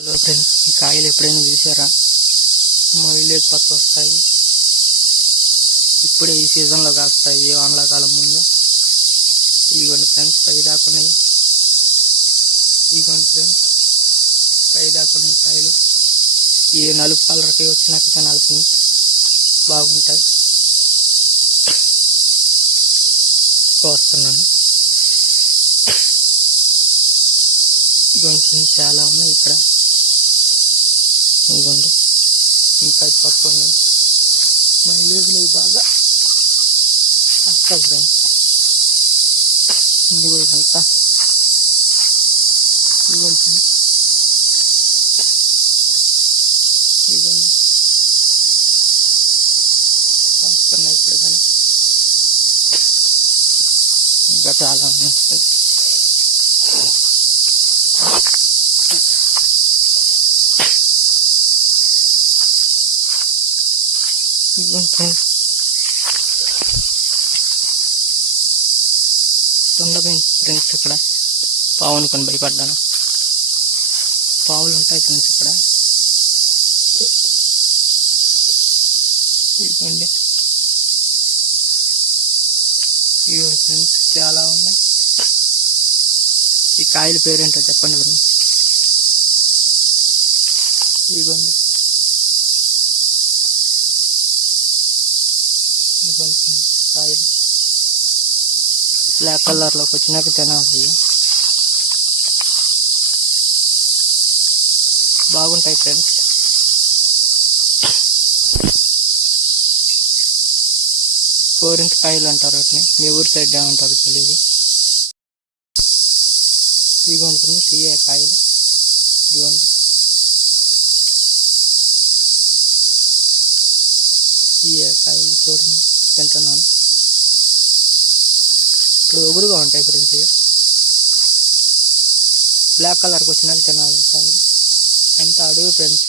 Hello friends, ఈ కాయలు ఎప్పుడైనా చూసారా? మా విలేజ్ పక్క వస్తాయి. ఇప్పుడే ఈ సీజన్లో కాస్తాయి, వానకాలం ముందు. ఇదిగోండి ఫ్రెండ్స్, పై దాకున్నాయి. ఇదిగోండి ఫ్రెండ్స్, పై దాకున్నాయి కాయలు. ఈ నలుపు కలర్కి వచ్చినాక తినాలి ఫ్రెండ్స్, బాగుంటాయి. కోస్తున్నాను. ఇదిగోండి ఫ్రెండ్స్, చాలా ఉన్నాయి ఇక్కడ. ఇదిగోండి, ఇంకా పప్పు ఉన్నాయి. మా విలేజ్లో బాగా వస్తాయి ఫ్రెండ్స్. ఇదిగో ఇదంతా. ఇదిగోండి ఫ్రెండ్స్, ఇదిగోండి వస్తున్నాయి ఇక్కడ. కానీ ఇంకా చాలా ఉన్నాయి ఫ్రెండ్స్. ఇదిగోండి ఫ్రెండ్స్, ఉండబోయింది ఫ్రెండ్స్. ఇక్కడ పావు అనుకొని భయపడ్డాను. పావులు ఉంటాయి ఫ్రెండ్స్ ఇక్కడ. ఇదిగోండి, ఇదిగోండి ఫ్రెండ్స్, చాలా ఉన్నాయి. ఈ కాయల పేరేంటో చెప్పండి ఫ్రెండ్స్. ఇదిగోండి, ఇదిగోండి ఫ్రెండ్స్, కాయలు బ్లాక్ కలర్లోకి వచ్చినాక తినాలి. బాగుంటాయి ఫ్రెండ్స్. కోరింత కాయలు అంటారు వాటిని, మీ ఊరి సైడ్ ఏమంటారో తెలియదు. ఇదిగోండి ఫ్రెండ్స్, ఇవే కాయలు. ఇదిగోండి, ఇవే కాయలు చూడండి, తింటున్నాను. ఇప్పుడు ఒగురుగా ఉంటాయి ఫ్రెండ్స్. ఇవి బ్లాక్ కలర్కి వచ్చినాక తినాలి కాయలు. ఎంత అడుగు ఫ్రెండ్స్.